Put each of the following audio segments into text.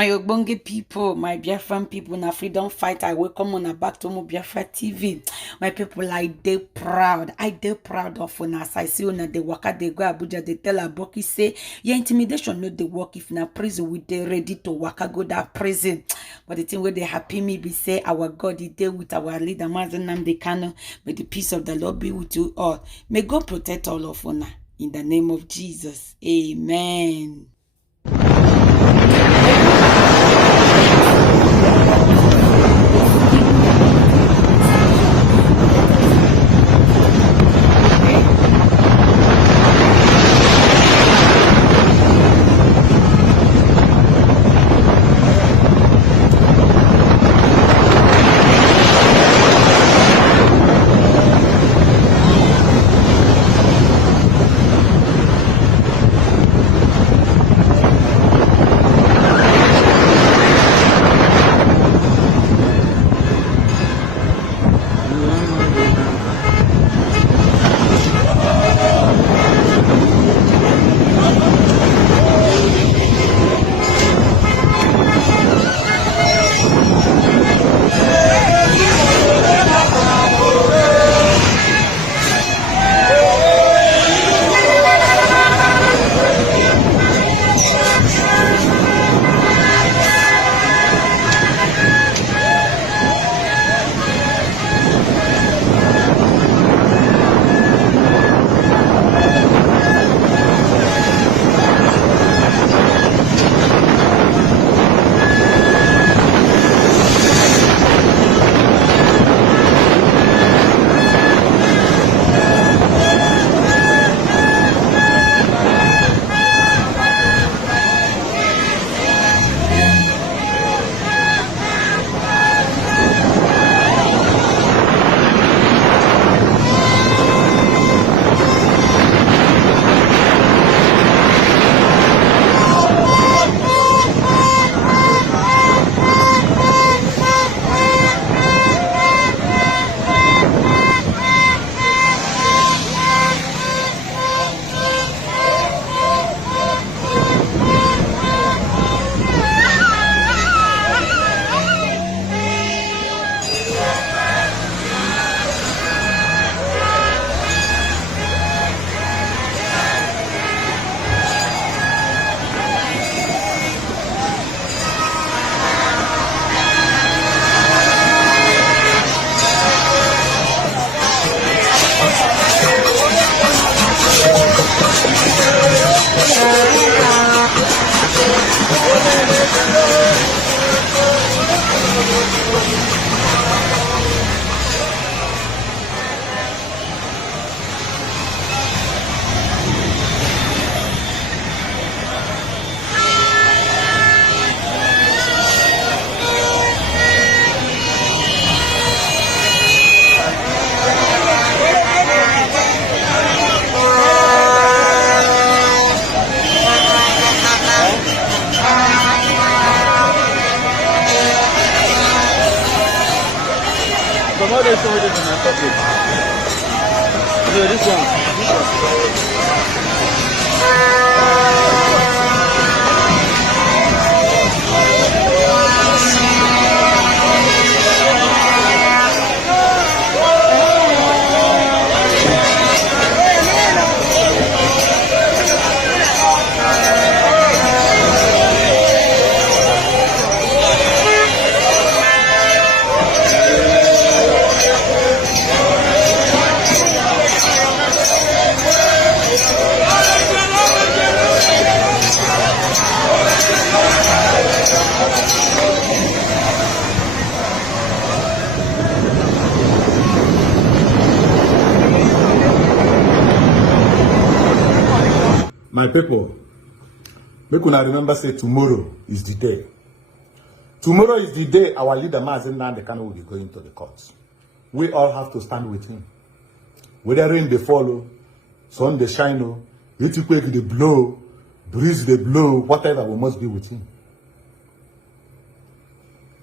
My Ogbonge people, my Biafran people, na freedom fighter, I welcome on back to my Biafra TV. My people, I dey proud. I dey proud of una. As I see una dey waka, dey go Abuja, they tell Aboki say, your intimidation no dey work. If na prison, we dey ready to waka go that prison. But the thing where they happy me be say, our God, he dey with our leader, Mazen Nnamdi Kanu. May the peace of the Lord be with you all. May God protect all of una. In the name of Jesus. Amen. How they show it in my public? So this one. My people, make una remember say tomorrow is the day. Tomorrow is the day our leader Mazen Nnamdi Kanu will be going to the courts. We all have to stand with him. Whether rain they follow, sun they shine, earthquake they blow, breeze they blow, whatever, we must be with him.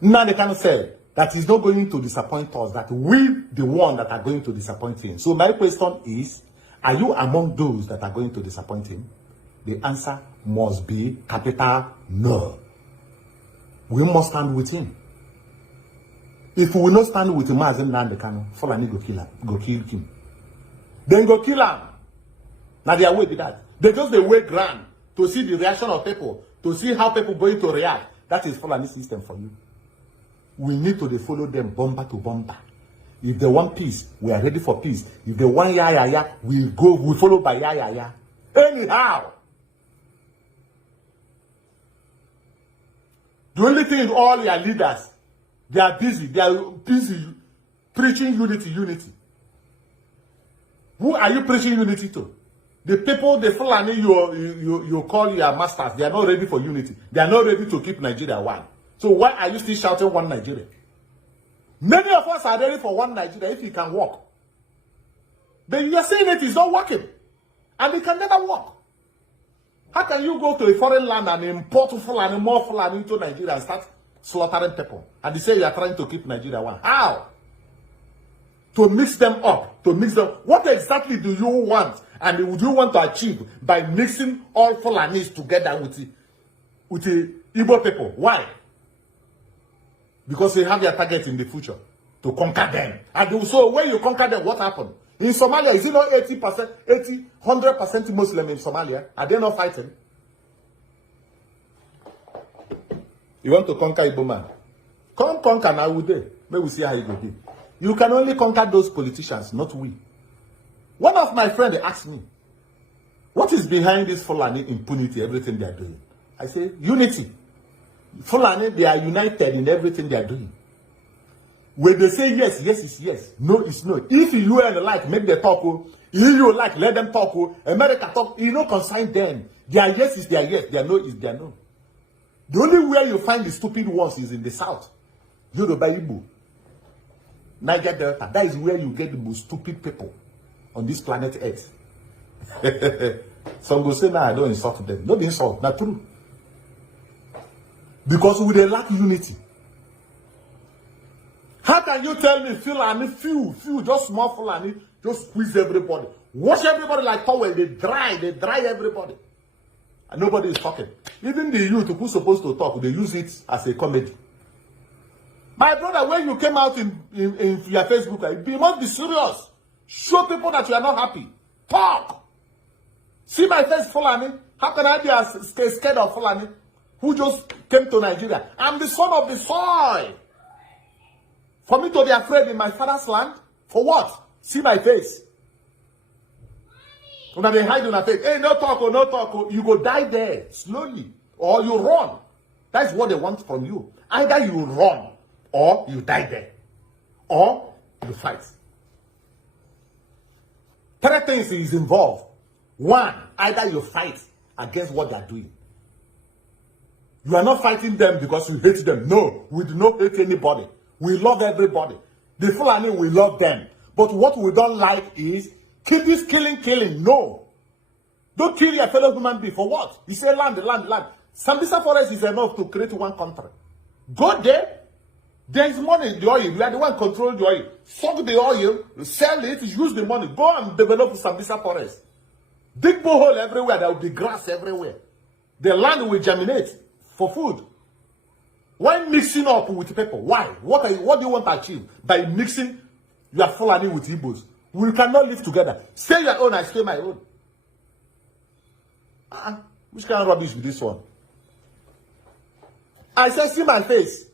Nnamdi Kanu said that he's not going to disappoint us, that we the one that are going to disappoint him. So my question is, are you among those that are going to disappoint him? The answer must be capital no. We must stand with him. If we will not stand with him, as Nnamdi Kanu, Fulani go kill him. Go kill him. Then go kill him. Now they are waiting that. They just they wait grand to see the reaction of people, to see how people going to react. That is Fulani system for you. We need to follow them bumper to bumper. If they want peace, we are ready for peace. If they want ya, we follow by ya. Anyhow. The only thing is all your leaders, they are busy preaching unity. Who are you preaching unity to? The people, the Fulani you call your masters, they are not ready for unity. They are not ready to keep Nigeria one. So why are you still shouting one Nigeria? Many of us are ready for one Nigeria if it can work. But you are saying it is not working. And it can never work. How can you go to a foreign land and import Fulani, more Fulani into Nigeria and start slaughtering people? And they say you are trying to keep Nigeria one. How? To mix them up. What exactly do you want? And would you want to achieve by mixing all Fulanis together with the Igbo people? Why? Because they have their target in the future to conquer them. And so when you conquer them, what happened? In Somalia, is it not 100% Muslim in Somalia? Are they not fighting? You want to conquer Igbo man? Come conquer now with them. Maybe we see how it will be. You can only conquer those politicians, not we. One of my friends asked me, what is behind this Fulani impunity, everything they are doing? I say, unity. Fulani, they are united in everything they are doing. When they say yes, yes is yes. No is no. If you and the like make them talk, if you like let them talk, America talk, you know consign them. Their yes is their yes, their no is their no. The only way you find the stupid ones is in the south. Yoruba Igbo, Niger Delta. That is where you get the most stupid people on this planet Earth. Some go say, nah, I don't insult them. No, they insult, not true. Because we they lack unity. How can you tell me Fulani, few, just small Fulani, just squeeze everybody, wash everybody like towel, they dry everybody, and nobody is talking. Even the youth who's supposed to talk, they use it as a comedy. My brother, when you came out in your Facebook, you must be serious. Show people that you are not happy. Talk. See my face, Fulani. How can I be scared of Fulani who just came to Nigeria? I'm the son of the soil. For me to be afraid in my father's land? For what? See my face. When they hide on my face, hey, no talk, no talk. You go die there slowly. Or you run. That's what they want from you. Either you run, or you die there. Or you fight. Three things is involved. One, either you fight against what they are doing. You are not fighting them because you hate them. No, we do not hate anybody. We love everybody. The Fulani, we love them. But what we don't like is killing. No. Don't kill your fellow human being. For what? You say land. Sambisa Forest is enough to create one country. Go there. There is money in the oil. You are the one control the oil. Suck the oil, sell it, use the money. Go and develop Sambisa Forest. Dig borehole everywhere. There will be grass everywhere. The land will germinate for food. Why mixing up with people? Why? What do you want to achieve by mixing your Fulani with Igbos? We cannot live together. Stay your own, I stay my own. Which kind of rubbish with this one? I said, see my face.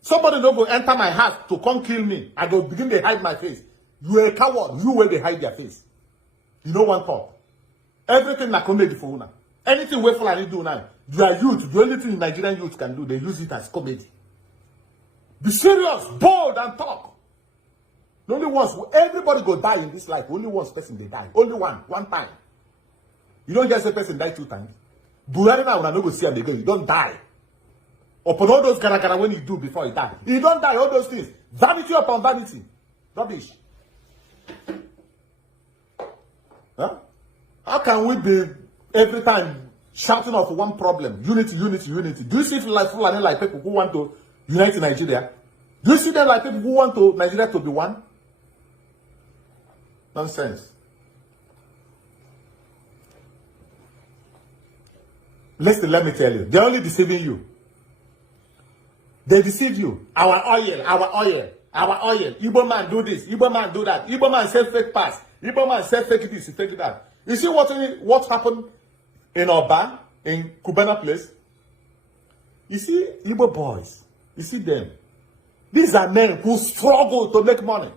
Somebody don't go enter my house to come kill me. I go begin to hide my face. You are a coward. You where they hide their face. You know one talk. Everything na comedy for una. Anything we Fulani do now. You are youth. The only thing Nigerian youth can do, they use it as comedy. Be serious, bold, and talk. The only once everybody go die in this life. Only one person they die. Only one time. You don't just say person die 2 times. Buhari now when I no go see him again. You don't die. Upon all those gara when you do before you die. You don't die. All those things. Vanity upon vanity. Rubbish. Huh? How can we be every time shouting of one problem? Unity. Do you see like Fulani like people who want to unite Nigeria? Do you see them like people who want to Nigeria to be one? Nonsense. Listen, let me tell you. They're only deceiving you. They deceive you. Our oil. Igbo man do this. Igbo man do that. Igbo man say fake pass. Igbo man say fake this, fake that. You see what happened in Oba, in Cubana place? You see Igbo boys. You see them. These are men who struggle to make money.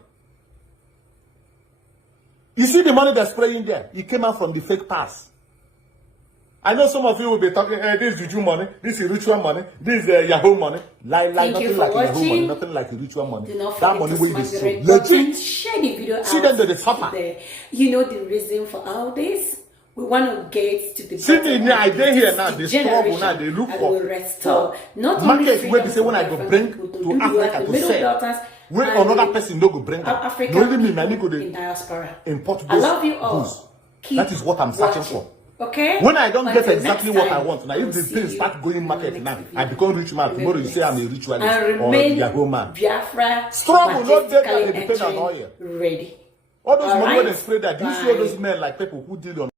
You see the money that's spraying there? It came out from the fake pass. I know some of you will be talking, this is Juju money, this is ritual money, this is Yahoo money. Nothing like Yahoo money, nothing like ritual money. That money will be so legit. Share the video. See them to the suffer. You know the reason for all this? We want to get to the see me now, I dey here now, they struggle now, they look for restore. Not markets where they say when I go bring to Africa to sell. When another person no go bring them. Only me, my go in diaspora. Import I love you all. That is what I'm searching for. Okay. When I don't get exactly what I want, now if the things start going market now, I become rich man. Tomorrow you say I'm a ritualist or a Yahoo man. Biafra struggle, not dead, they depend on oil. Ready. All those money when they spray that, do you see all those men like people who deal on